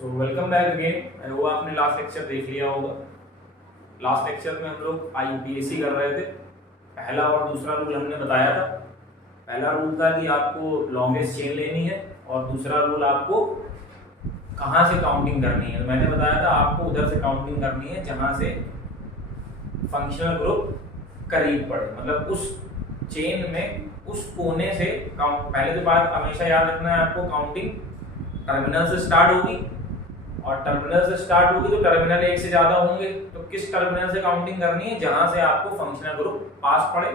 So welcome back again. I hope आपने last lecture देख लिया होगा। लास्ट लेक्चर में हम लोग आईयूपीएसी कर रहे थे। पहला और दूसरा रूल हमने बताया था। पहला रूल था कि आपको लॉन्गेस्ट चेन लेनी है और दूसरा रूल आपको कहाँ से काउंटिंग करनी है। मैंने बताया था आपको उधर से काउंटिंग करनी है जहाँ से फंक्शनल ग्रुप करीब पड़े, मतलब उस चेन में उस कोने से काउंट। पहले तो बात हमेशा याद रखना है आपको, काउंटिंग टर्मिनल से स्टार्ट होगी और टर्मिनल से स्टार्ट होगी तो टर्मिनल एक से ज्यादा होंगे। तो किस टर्मिनल से काउंटिंग करनी है? जहां से आपको फंक्शनल ग्रुप पास पड़े।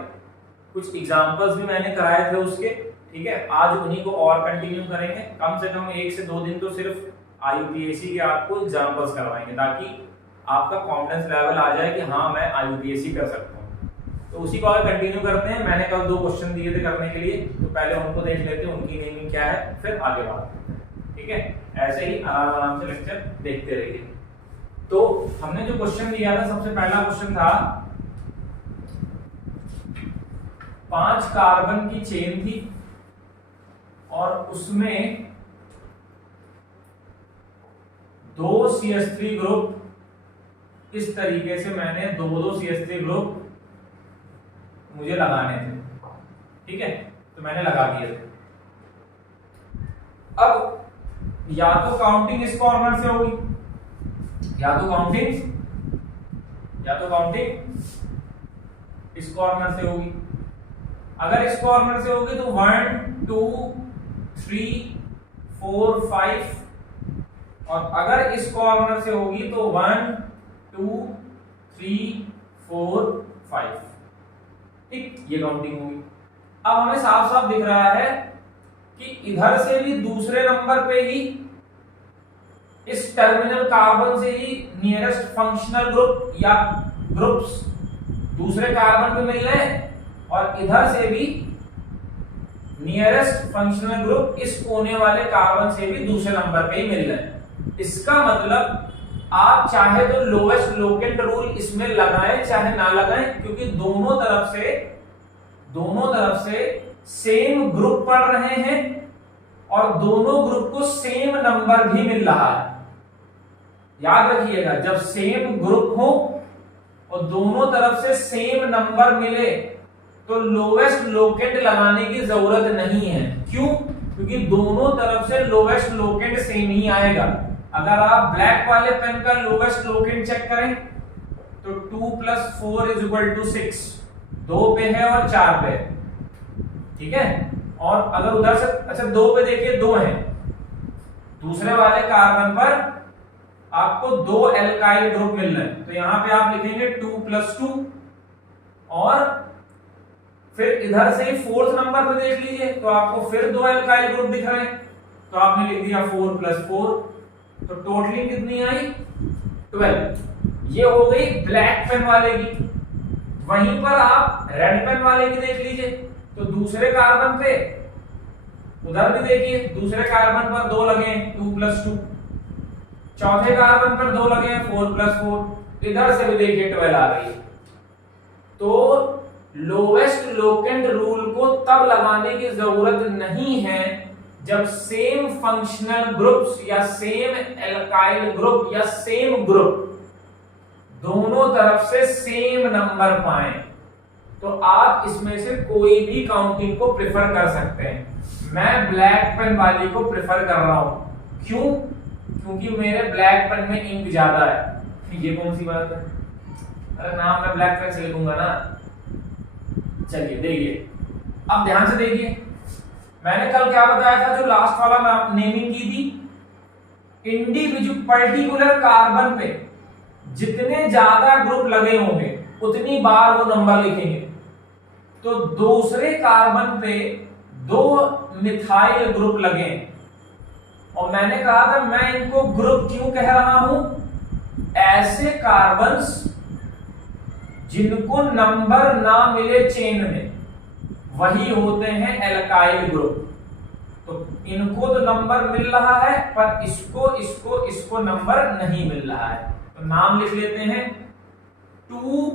कुछ एग्जांपल्स भी मैंने कराए थे उसके, ठीक है। आज उन्हीं को और कंटिन्यू करेंगे। कम से कम 1 से 2 दिन तो सिर्फ आईयूपीएसी के आपको एग्जांपल्स करवाएंगे ताकि आपका कॉन्फिडेंस लेवल आ जाए कि हाँ मैं आईयूपीएसी कर सकता हूँ। तो उसी को आगे कंटिन्यू करते हैं। मैंने कल 2 क्वेश्चन दिए थे करने के लिए, तो पहले उनको देख लेते हैं, उनकी नेमिंग क्या है, फिर आगे बात करते हैं, ठीक है। ऐसे ही आराम आराम से लेक्चर देखते रहिए। तो हमने जो क्वेश्चन दिया था, सबसे पहला क्वेश्चन था 5 कार्बन की चेन थी और उसमें 2 CH3 ग्रुप, इस तरीके से मैंने 2 CH3 ग्रुप मुझे लगाने थे, ठीक है। तो मैंने लगा दिए थे। अब या तो काउंटिंग इस कॉर्नर से होगी, या तो काउंटिंग इस कॉर्नर से होगी। अगर इस कॉर्नर से होगी तो 1 2 3 4 5, और अगर इस कॉर्नर से होगी तो 1 2 3 4 5, ठीक। ये काउंटिंग होगी। अब हमें साफ साफ दिख रहा है कि इधर से भी दूसरे नंबर पे ही, इस टर्मिनल कार्बन से ही नियरेस्ट फंक्शनल ग्रुप या ग्रुप्स दूसरे कार्बन पे मिल रहे हैं, और इधर से भी नियरेस्ट फंक्शनल ग्रुप इस कोने वाले कार्बन से भी दूसरे नंबर पे ही मिल रहे हैं। इसका मतलब आप चाहे तो लोएस्ट लोकेंट रूल इसमें लगाएं चाहे ना लगाएं, क्योंकि दोनों तरफ से सेम ग्रुप पढ़ रहे हैं और दोनों ग्रुप को सेम नंबर भी मिल रहा है। याद रखिएगा, जब सेम ग्रुप हो और दोनों तरफ से सेम नंबर मिले तो लोएस्ट लोकेंट लगाने की जरूरत नहीं है। क्यों? क्योंकि दोनों तरफ से लोएस्ट लोकेंट सेम ही आएगा। अगर आप ब्लैक वाले पेन का लोएस्ट लोकेंट चेक करें तो 2 + 4 = 6, 2 पे है और 4 पे है, ठीक है। और अगर उधर से अच्छा 2 पे देखिए, 2 है, दूसरे वाले कार्बन पर आपको 2 एल्काइल ग्रुप मिल रहे हैं, तो यहां पे आप लिखेंगे 2 + 2, और फिर इधर से ही 4th नंबर पे देख लीजिए तो आपको फिर 2 एल्काइल ग्रुप दिख रहे हैं, तो आपने लिख दिया 4 + 4, तो टोटली कितनी आई? 12। ये हो गई ब्लैक पेन वाले की। वहीं पर आप रेड पेन वाले की देख लीजिए, तो दूसरे कार्बन पे उधर भी देखिए, दूसरे कार्बन पर 2 लगे हैं, 2 + 2, चौथे कार्बन पर 2 लगे हैं, 4 + 4, इधर से भी देखिए 12 आ गई। तो लोएस्ट लोकेंट रूल को तब लगाने की जरूरत नहीं है जब सेम फंक्शनल ग्रुप्स या सेम एल्काइल ग्रुप या सेम ग्रुप दोनों तरफ से सेम नंबर पाएं। तो आप इसमें से कोई भी काउंटिंग को प्रेफर कर सकते हैं। मैं ब्लैक पेन वाली को प्रेफर कर रहा हूं। क्यों? क्योंकि मेरे ब्लैक पेन में इंक ज्यादा है। ये कौन सी बात है? अरे नाम मैं ब्लैक पेन से लिखूंगा ना। चलिए देखिए, अब ध्यान से देखिए, मैंने कल क्या बताया था, जो लास्ट वाला नेमिंग की थी, इंडिविजुअल पर्टिकुलर कार्बन पे जितने ज्यादा ग्रुप लगे होंगे उतनी बार वो नंबर लिखेंगे। तो दूसरे कार्बन पे 2 मिथाइल ग्रुप लगे, और मैंने कहा था मैं इनको ग्रुप क्यों कह रहा हूं? ऐसे कार्बन्स जिनको नंबर ना मिले चेन में, वही होते हैं एल्काइल ग्रुप। तो इनको तो नंबर मिल रहा है, पर इसको नंबर नहीं मिल रहा है। तो नाम लिख लेते हैं 2,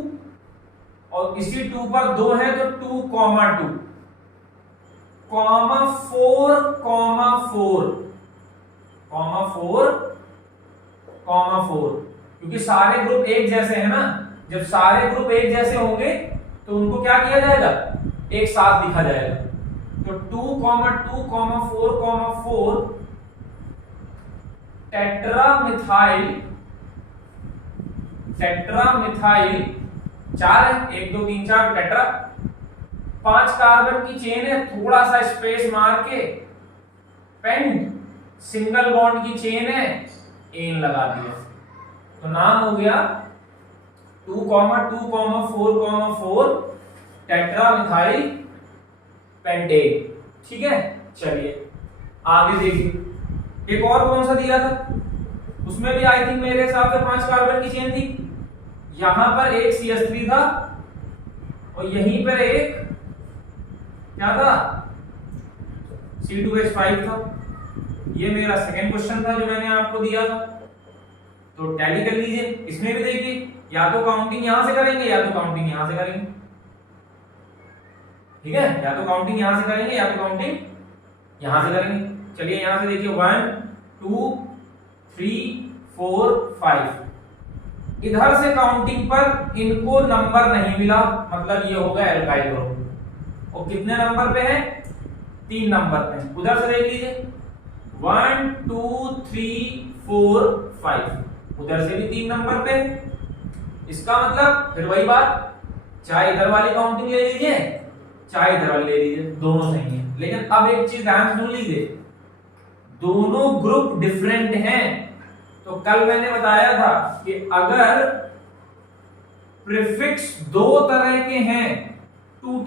और इसी 2 पर 2 है तो 2, 2, 4, 4, 4, 4, क्योंकि सारे ग्रुप एक जैसे हैं ना। जब सारे ग्रुप एक जैसे होंगे तो उनको क्या किया जाएगा, एक साथ लिखा जाएगा। तो 2, 2, 4, 4 टेट्रामिथाइल 4 है, 1 2 3 4 टेट्रा। 5 कार्बन की चेन है, थोड़ा सा स्पेस मार के पेंट सिंगल बॉन्ड की चेन है, एन लगा दिया। तो नाम हो गया 2, 2, 4 टेट्रामिथाइल पेंटेन। ठीक है, चलिए आगे देखिए। एक और कौन सा दिया था, उसमें भी आई थिंक मेरे हिसाब से 5 कार्बन की चेन थी। यहां पर एक CH3 था और यहीं पर एक क्या था, C2H5 था। ये मेरा सेकंड क्वेश्चन था जो मैंने आपको दिया था। तो टैली कर लीजिए। इसमें भी देखिए, या तो काउंटिंग यहां से करेंगे या तो काउंटिंग यहां से करेंगे। ठीक है, या तो काउंटिंग यहां से करेंगे या तो काउंटिंग यहां से करेंगे। चलिए यहां से देखिए 1 2 3 4 5। इधर से काउंटिंग पर इनको नंबर नहीं मिला, मतलब ये होगा एल्काइल ग्रुप। और कितने नंबर पे है, 3 नंबर पे। उधर से देख लीजिए 1 2 3 4 5, उधर से भी 3 नंबर पे। इसका मतलब फिर वही बात, चाहे इधर वाली काउंटिंग ले लीजिए चाहे इधर वाली ले लीजिए, दोनों सही है। लेकिन अब एक चीज ध्यान सुन लीजिए, दोनों ग्रुप डिफरेंट हैं। तो कल मैंने बताया था कि अगर प्रीफिक्स 2 तरह के हैं, 2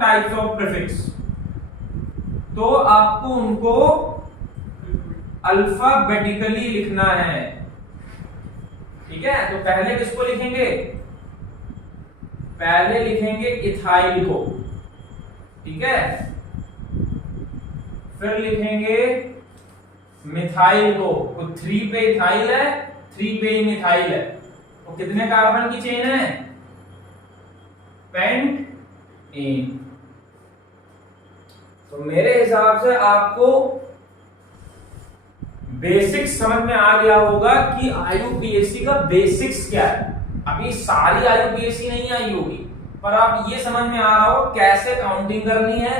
टाइप्स ऑफ प्रीफिक्स, तो आपको उनको अल्फाबेटिकली लिखना है। ठीक है, तो पहले किसको लिखेंगे, पहले लिखेंगे इथाइल को। ठीक है, फिर लिखेंगे मिथाइल को। तो 3 पे इथाइल है, 3 पे ही मिथाइल है। तो कितने कार्बन की चेन है, पेंट एन। तो मेरे हिसाब से आपको बेसिक्स समझ में आ गया होगा कि IUPAC का बेसिक्स क्या है। अभी सारी IUPAC नहीं आई होगी, पर आप ये समझ में आ रहा हो कैसे काउंटिंग करनी है,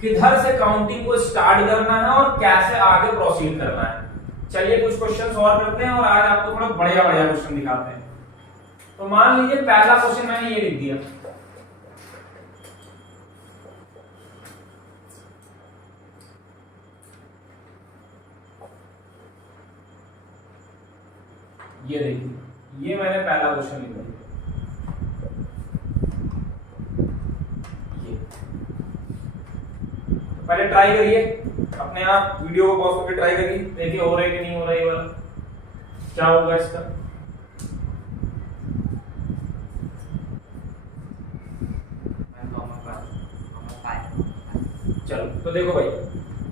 किधर से काउंटिंग को स्टार्ट करना है और कैसे आगे प्रोसीड करना है। चलिए कुछ क्वेश्चन सॉल्व करते हैं और आज आपको थोड़ा बढ़िया बढ़िया क्वेश्चन दिखाते हैं। तो मान लीजिए पहला क्वेश्चन मैंने ये लिख दिया, ये देखिए, ये मैंने पहला क्वेश्चन लिख दिया। ये तो पहले ट्राई करिए, अपने आप वीडियो को पॉज करके ट्राई करिए, देखिए हो रहा है कि नहीं हो रहा है। ये वाला क्या होगा इसका, चलो तो देखो भाई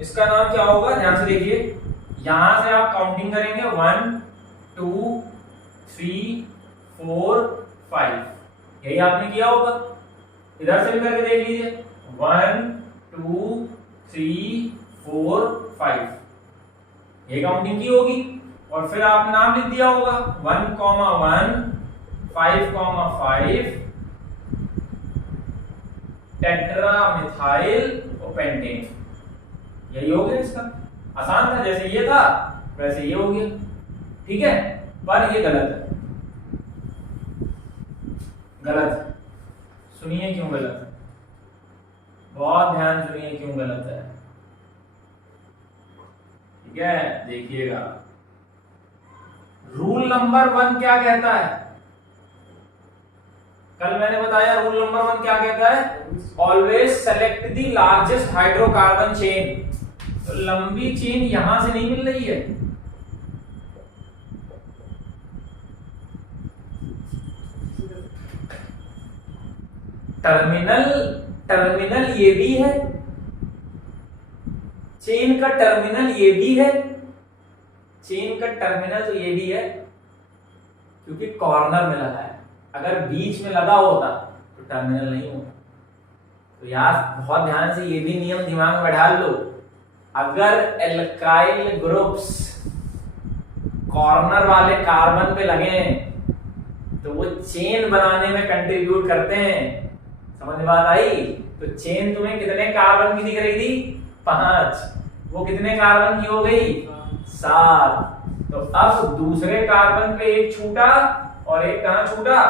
इसका नाम क्या होगा, ध्यान से देखिए। यहां से आप काउंटिंग करेंगे 1 2 3 4 5, यही आपने किया होगा। इधर से भी करके देख लीजिए 1 2 3 4 5, ये काउंटिंग की होगी। और फिर आप नाम लिख दिया होगा 1, 1 5, 5 टेट्रामिथाइल और पेंटेन, यही हो गया इसका। आसान था, जैसे ये था वैसे ये हो गया। ठीक है, पर ये गलत है, गलत है। सुनिए क्यों गलत है, बहुत ध्यान सुनिए क्यों गलत है। ठीक है, देखिएगा रूल नंबर 1 क्या कहता है, कल मैंने बताया रूल नंबर 1 क्या कहता है, always select the largest hydrocarbon chain. तो लंबी चेन यहां से नहीं मिल रही है, टर्मिनल ये भी है, चेन का टर्मिनल ये भी है, चेन का टर्मिनल तो ये भी है, क्योंकि कॉर्नर में लगा है। अगर बीच में लगा होता तो टर्मिनल नहीं होता। तो यार बहुत ध्यान से ये भी नियम दिमाग में डाल लो, अगर एल्काइल ग्रुप्स कॉर्नर वाले कार्बन पे लगे हैं तो वो चेन बनाने में कंट्रीब्यूट करते हैं। समझ में बात आई? तो चेन तुम्हें कितने कार्बन की दिख रही थी? 5। वो कितने कार्बन की हो गई? 7। तो अब दूसरे कार्बन पे एक छूटा और एक कहां छूटा?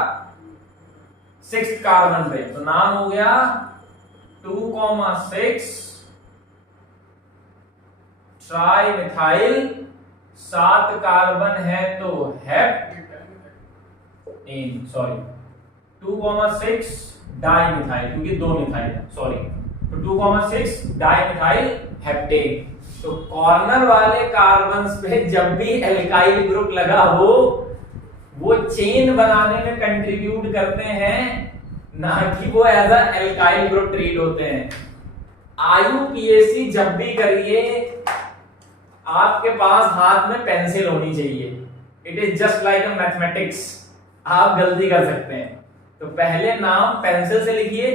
6th कार्बन पे। तो नाम हो गया 2,6 ट्राई मिथाइल। 7 कार्बन है तो हेप्टेन, सॉरी 2,6 डाई मिथाइल, क्योंकि 2 मिथाइल है, सॉरी। तो 2,6 डाई मिथाइल हेप्टेन। तो कॉर्नर वाले कार्बन्स पे जब भी एल्काइल ग्रुप लगा हो वो चेन बनाने में कंट्रीब्यूट करते हैं, ना कि वो as a alkyl group treat होते हैं। IUPAC जब भी करिए आपके पास हाथ में पेंसिल होनी चाहिए। It is just like a mathematics. आप गलती कर सकते हैं तो पहले नाम पेंसिल से लिखिए,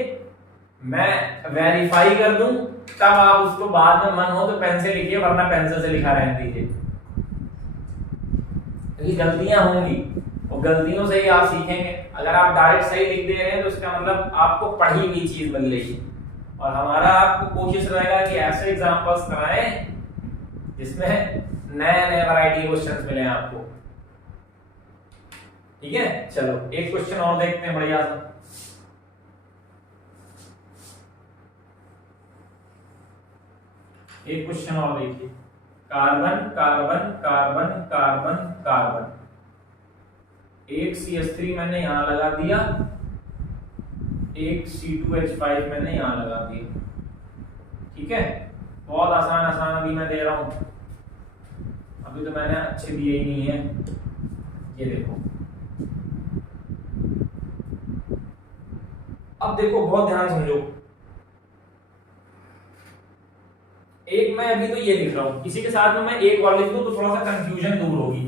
मैं वेरीफाई कर दूं तब आप उसको बाद में मन हो तो पेंसिल लिखिए, वरना पेंसिल से लिखा रहने दीजिए। ये गलतियां होंगी और गलतियों से ही आप सीखेंगे। अगर आप डायरेक्ट सही लिख दे रहे हैं तो इसका मतलब आपको पढ़ी हुई चीज बन रही। और हमारा आपको कोशिश रहेगा कि ऐसे एग्जांपल्स कराएं जिसमें नए नए वैरायटी क्वेश्चंस मिले आपको। ठीक है, चलो एक क्वेश्चन और देखते हैं बढ़िया सा। एक क्वेश्चन और देखिए, carbon carbon carbon carbon carbon, एक CH3 मैंने यहां लगा दिया, एक C2H5 मैंने यहां लगा दिया। ठीक है, बहुत आसान आसान अभी मैं दे रहा हूं, अभी तो मैंने अच्छे दिए ही नहीं है। ये देखो, अब देखो बहुत ध्यान समझो। एक मैं अभी तो ये लिख रहा हूं, इसी के साथ में मैं एक और लिख दूं तो थोड़ा सा कंफ्यूजन दूर होगी।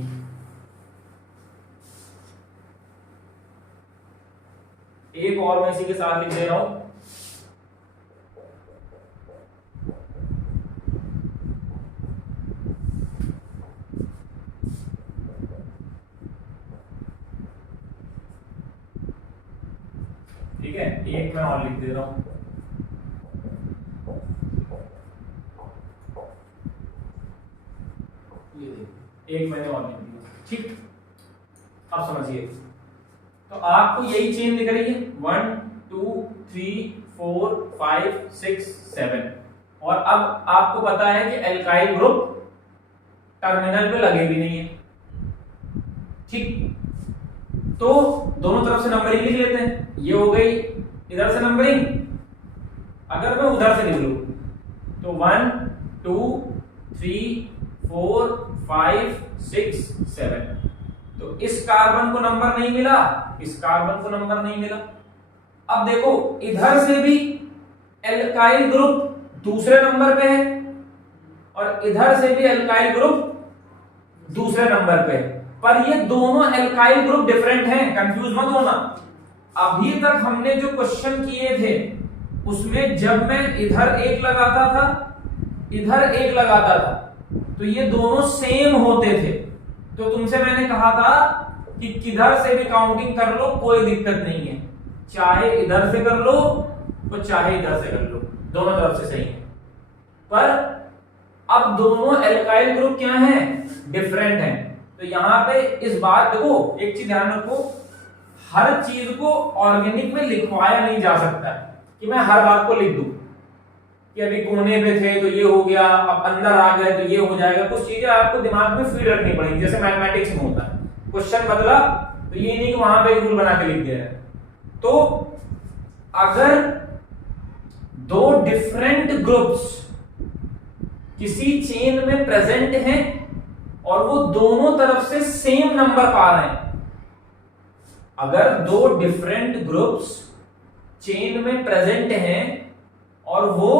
एक और मैं इसी के साथ लिख दे रहा हूं, ठीक है, एक मैं और लिख दे रहा हूं। ये देखिए, एक मैंने और लिख दिया। ठीक, अब समझिए, तो आपको यही चेन दिख रही है 1 2 3 4 5 6 7। और अब आपको पता है कि एल्काइल ग्रुप टर्मिनल पे लगे भी नहीं है। ठीक, तो दोनों तरफ से नंबरिंग लिख लेते हैं। ये हो गई इधर से नंबरिंग, अगर मैं उधर से लिख लूं तो 1 2 3 4 5 6 7। तो इस कार्बन को नंबर नहीं मिला, इस कार्बन को नंबर नहीं मिला। अब देखो, इधर से भी एल्काइल ग्रुप दूसरे नंबर पे है और इधर से भी एल्काइल ग्रुप दूसरे नंबर पे है, पर ये दोनों एल्काइल ग्रुप डिफरेंट हैं, कंफ्यूज मत होना। अभी तक हमने जो क्वेश्चन किए थे उसमें जब मैं इधर एक लगाता था, इधर एक लगाता था, तो ये दोनों सेम होते थे। तो तुमसे मैंने कहा था कि किधर से भी काउंटिंग कर लो, कोई दिक्कत नहीं है, चाहे इधर से कर लो और चाहे इधर से कर लो, दोनों तरफ से सही है। पर अब दोनों एल्काइल ग्रुप क्या हैं? डिफरेंट हैं। तो यहां पे इस बात देखो, एक चीज ध्यान रखो, हर चीज को ऑर्गेनिक में लिखवाया नहीं जा सकता कि मैं हर बात को लिख दूं कि अभी कोने पे थे तो ये हो गया, अब अंदर आ गए तो ये हो जाएगा। कुछ चीजें आपको दिमाग में फीड रखनी पड़ेगी, जैसे मैथमेटिक्स में होता है, क्वेश्चन बदला तो ये नहीं कि वहां पे रूल बना के लिख दिया है। तो अगर दो डिफरेंट ग्रुप्स किसी चेन में प्रेजेंट हैं और वो दोनों तरफ से सेम नंबर पा रहे हैं, अगर दो डिफरेंट ग्रुप्स चेन में प्रेजेंट हैं और वो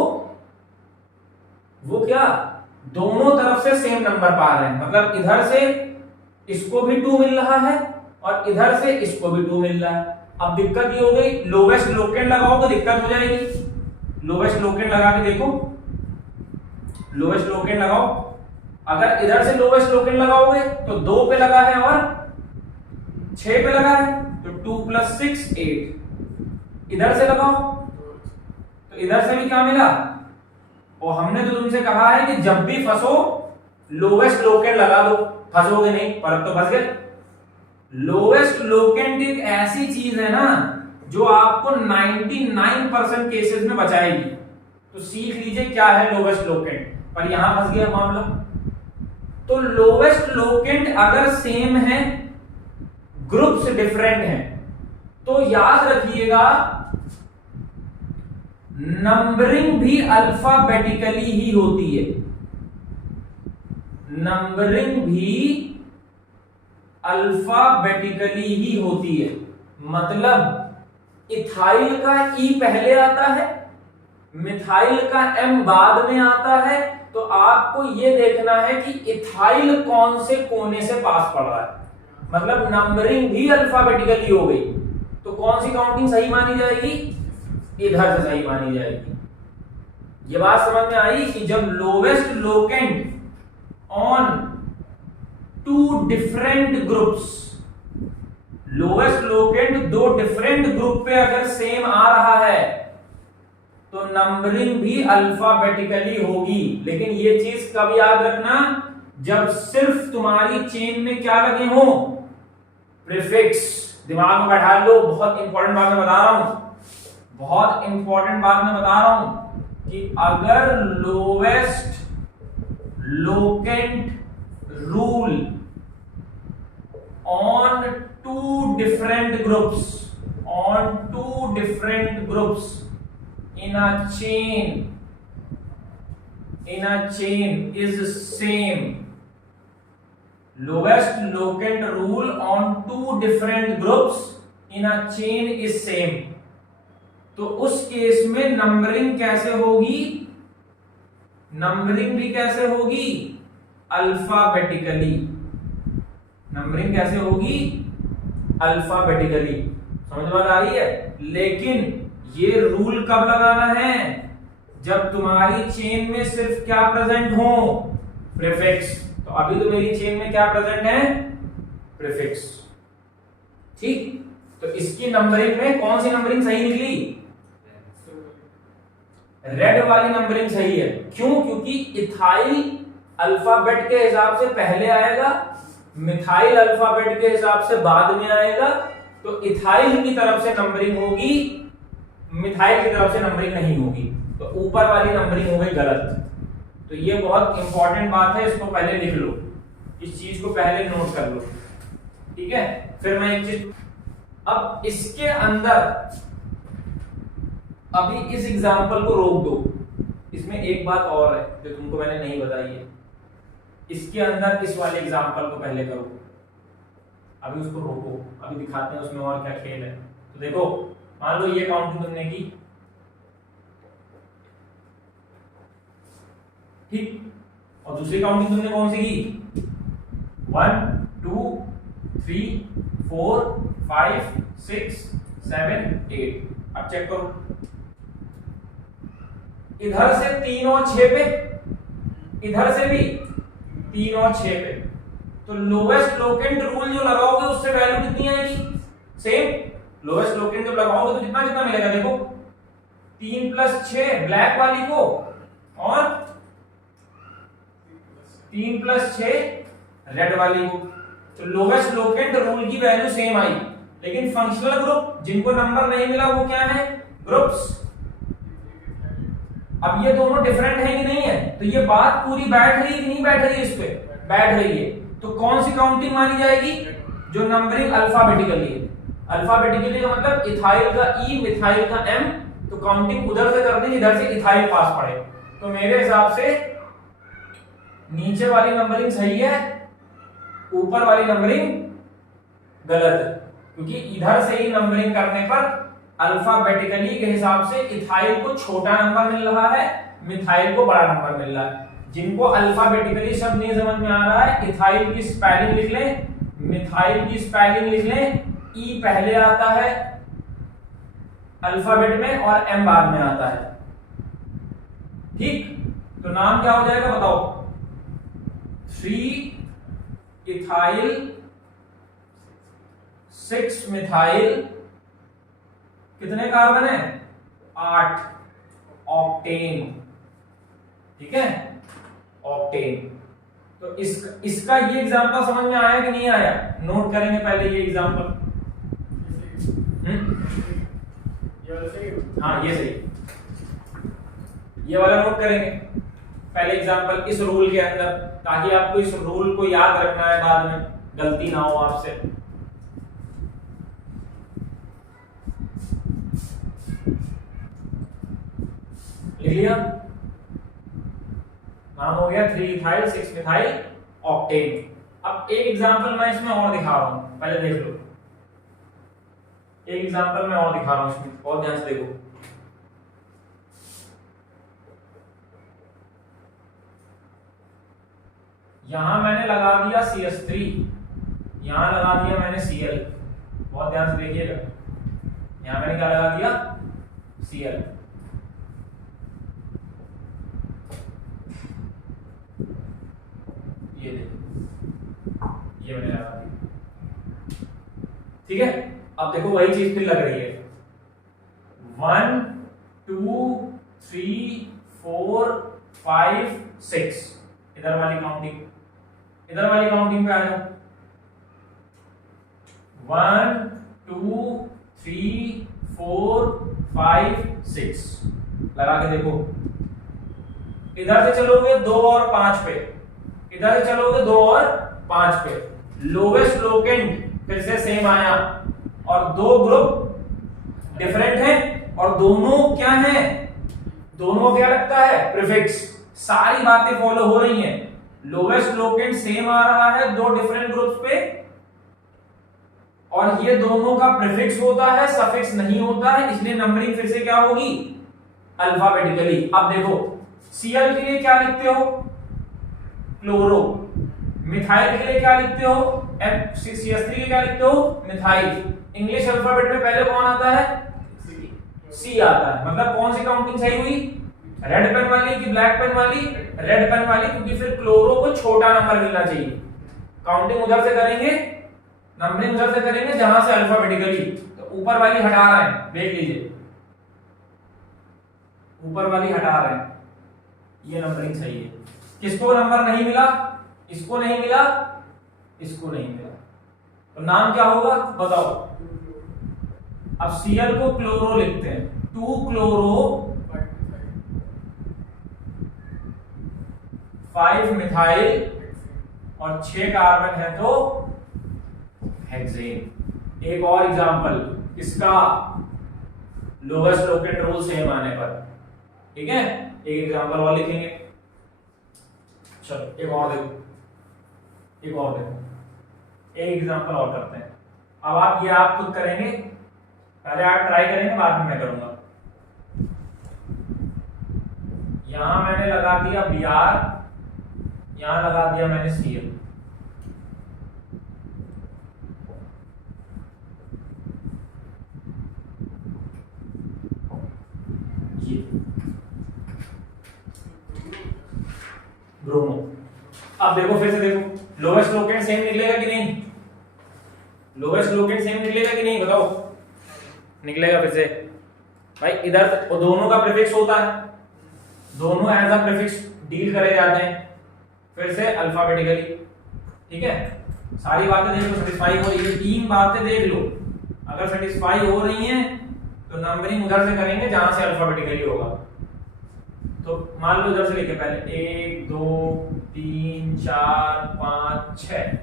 क्या दोनों तरफ से सेम नंबर पा रहे हैं, मतलब इधर से इसको भी 2 मिल रहा है और इधर से इसको भी 2 मिल रहा है। अब दिक्कत ये हो गई, लोवेस्ट लोकेंड लगाओ तो दिक्कत हो जाएगी। लोवेस्ट लोकेंड लगा के देखो, लोवेस्ट लोकेंड लगाओ, अगर इधर से लोवेस्ट लोकेंड लगाओगे तो 2 पे लगा है और 6 पे लगा है, तो 2 + 6 8। इधर से लगाओ तो इधर से भी क्या मिला, और हमने तो तुमसे कहा है कि जब भी फंसो लोवेस्ट लोकेंड लगा दो, फंसोगे नहीं, पर अब तो फंस गए। लोवेस्ट लोकेंड एक ऐसी चीज है ना जो आपको 99% केसेस में बचाएगी। तो सीख लीजिए क्या है लोवेस्ट लोकेंड, पर यहां फंस गया मामला। तो लोवेस्ट लोकेंड अगर सेम है, ग्रुप्स डिफरेंट हैं, तो याद रखिएगा नंबरिंग भी अल्फाबेटिकली ही होती है। नंबरिंग भी अल्फाबेटिकली ही होती है। मतलब इथाइल का ई पहले आता है, मिथाइल का एम बाद में आता है, तो आपको यह देखना है कि इथाइल कौन से कोने से पास पड़ रहा है। मतलब नंबरिंग भी अल्फाबेटिकली हो गई, तो कौन सी काउंटिंग सही मानी जाएगी, इधर से सही मानी जाएगी। ये बात समझ में आई कि जब lowest locant on 2 different groups, lowest locant 2 different group पे अगर सेम आ रहा है तो नंबरिंग भी अल्फाबेटिकली होगी। लेकिन ये चीज कब याद रखना, जब सिर्फ तुम्हारी चेन में क्या लगे हो, प्रीफिक्स। दिमाग में बैठा लो, बहुत इंपॉर्टेंट बात मैं बता रहा हूं, बहुत इंपॉर्टेंट बात मैं बता रहा हूं कि अगर lowest locant rule on 2 different groups in a chain is same. Lowest locant rule on 2 different groups in a chain is same. तो उस केस में नंबरिंग कैसे होगी, नंबरिंग भी कैसे होगी, अल्फाबेटिकली। नंबरिंग कैसे होगी, अल्फाबेटिकली। समझ में आ रही है। लेकिन ये रूल कब लगाना है, जब तुम्हारी चेन में सिर्फ क्या प्रेजेंट हो, प्रीफिक्स। तो अभी तो मेरी चेन में क्या प्रेजेंट है, प्रीफिक्स। ठीक, तो इसकी नंबरिंग में कौन सी नंबरिंग सही निकली, रेड वाली नंबरिंग सही है। क्यों, क्योंकि इथाइल अल्फाबेट के हिसाब से पहले आएगा, मिथाइल अल्फाबेट के हिसाब से बाद में आएगा। तो इथाइल की तरफ से नंबरिंग होगी, मिथाइल की तरफ से नंबरिंग नहीं होगी। तो ऊपर वाली नंबरिंग हो गई गलत। तो ये बहुत इंपॉर्टेंट बात है, इसको पहले लिख लो, इस चीज को पहले नोट कर लो, ठीक है। फिर मैं एक चीज, अब इसके अंदर अभी इस एग्जांपल को रोक दो, इसमें एक बात और है जो तुमको मैंने नहीं बताई है। इसके अंदर इस वाले एग्जांपल को पहले करो, अभी उसको रोको, अभी दिखाते हैं उसमें और क्या खेल है। तो देखो, मान लो ये काउंटिंग तुमने की, ठीक, और दूसरी काउंटिंग तुमने कौन सी की, 1 2 3 4 5 6 7 8। अब चेक करो, इधर से 3 और 6 पे, इधर से भी 3 और 6 पे। तो लोवेस्ट लोकेंट रूल जो लगाओगे उससे वैल्यू कितनी आएगी, सेम। लोवेस्ट लोकेंट जब लगाओगे तो कितना कितना मिलेगा, देखो 3 + 6 ब्लैक वाली को, और 3 + 6 रेड वाली को। तो लोवेस्ट लोकेंट रूल की वैल्यू सेम आई। लेकिन फंक्शनल ग्रुप जिनको नंबर नहीं मिला वो क्या है, ग्रुप्स। अब ये दोनों डिफरेंट है कि नहीं है, तो ये बात पूरी बैठ रही है कि नहीं बैठ रही है, इस पे बैठ रही है। तो कौन सी काउंटिंग मानी जाएगी, जो नंबरिंग अल्फाबेटिकली है। अल्फाबेटिकली का मतलब इथाइल का ई, मिथाइल का एम, तो काउंटिंग उधर से करनी जिधर से इथाइल पास पड़े। तो मेरे हिसाब से नीचे वाली नंबरिंग सही है, ऊपर वाली नंबरिंग गलत है, क्योंकि इधर से ही नंबरिंग करने पर अल्फाबेटिकली के हिसाब से इथाइल को छोटा नंबर मिल रहा है, मिथाइल को बड़ा नंबर मिल रहा है। जिनको अल्फाबेटिकली शब्द नहीं समझ में आ रहा है, इथाइल की स्पेलिंग लिख लें, मिथाइल की स्पेलिंग लिख लें। ई पहले आता है अल्फाबेट में और एम बाद में आता है, ठीक। तो नाम क्या हो जाएगा बताओ, 3 इथाइल 6 मिथाइल, कितने कार्बन है? 8 ऑक्टेन। ठीक है, ऑक्टेन। तो इसका ये एग्जांपल समझ में आया कि नहीं आया? नोट करेंगे पहले ये एग्जांपल। हाँ ये सही, ये वाला नोट करेंगे पहले एग्जांपल इस रूल के अंदर, ताकि आपको इस रूल को याद रखना है, बाद में गलती ना हो आपसे। लिख लिया? नाम हो गया 3 इथाइल 6 मिथाइल ऑक्टेन। अब एक एग्जांपल मैं इसमें और दिखा रहा हूं, पहले देख लो। एक एग्जांपल मैं और दिखा रहा हूं इसमें, बहुत ध्यान से देखो। यहां मैंने लगा दिया CH3, यहां लगा दिया मैंने Cl। बहुत ध्यान से देखिएगा, यहां मैंने क्या लगा दिया? Cl। ये देखो, ये मैंने लगा दिया। ठीक है, अब देखो वही चीज फिर लग रही है। 1 2 3 4 5 6, इधर वाली काउंटिंग, इधर वाली काउंटिंग पे आ जाओ। 1 2 3 4 5 6 लगा के देखो। इधर से चलोगे 2 और 5 पे, इधर से चलोगे 2 और 5 पे, लोवेस्ट लोकेंट फिर से सेम आया, और दो ग्रुप डिफरेंट हैं, और दोनों क्या हैं? दोनों क्या लगता है? प्रीफिक्स। सारी बातें फॉलो हो रही हैं, लोवेस्ट लोकेंट सेम आ रहा है दो डिफरेंट ग्रुप्स पे, और ये दोनों का प्रीफिक्स होता है, सफिक्स नहीं होता है, इसलिए नंबरिंग फिर से क्या होगी? अल्फाबेटिकली। अब देखो Cl के लिए क्या लिखते हो? क्लोरो। मिथाइल के लिए क्या लिखते हो? CH3 के क्या लिखते हो? मिथाइल। इंग्लिश अल्फाबेट में पहले कौन आता है? C आता है। मतलब कौन सी काउंटिंग सही हुई? रेड पेन वाली कि ब्लैक पेन वाली? रेड पेन वाली, क्योंकि फिर क्लोरो को छोटा नंबर मिलना चाहिए। काउंटिंग उधर से करेंगे, नंबरिंग उधर से करेंगे जहां से अल्फाबेटिकली, तो ऊपर वाली हटा रहे हैं, देख लीजिए, ऊपर वाली हटा रहे हैं, ये नंबरिंग सही है। किसको नंबर नहीं मिला? इसको नहीं मिला, इसको नहीं मिला, तो नाम क्या होगा बताओ? अब Cl को क्लोरो लिखते हैं, 2 क्लोरो 5 मिथाइल और 6 कार्बन है तो हेक्सेन। एक और एग्जांपल इसका, लोवेस्ट लोकेंट रूल सेम आने पर। ठीक है, एक एग्जांपल और लिखेंगे। चलो एक और देखो, एक और देखो, एक एग्जांपल और करते हैं। अब आप खुद करेंगे, पहले आप ट्राई करेंगे, बाद में मैं करूंगा। यहां मैंने लगा दिया Br, यहां लगा दिया मैंने Cl। ब्रोमो। अब देखो फिर से देखो, लोवेस्ट लोकेंट सेम निकलेगा कि नहीं? लोवेस्ट लोकेंट सेम निकलेगा कि नहीं बताओ? निकलेगा फिर से भाई। इधर वो दोनों का प्रीफिक्स होता है, दोनों एज अ प्रीफिक्स डील करे जाते हैं, फिर से अल्फाबेटिकली। ठीक है, सारी बातें देख लो, सेटिस्फाई हो रही है, 3 बातें देख लो। अगर सेटिस्फाई हो रही हैं तो नंबरिंग उधर से करेंगे जहां से अल्फाबेटिकली होगा। तो मान लो इधर से लिखे पहले 1 2 3 4 5 6,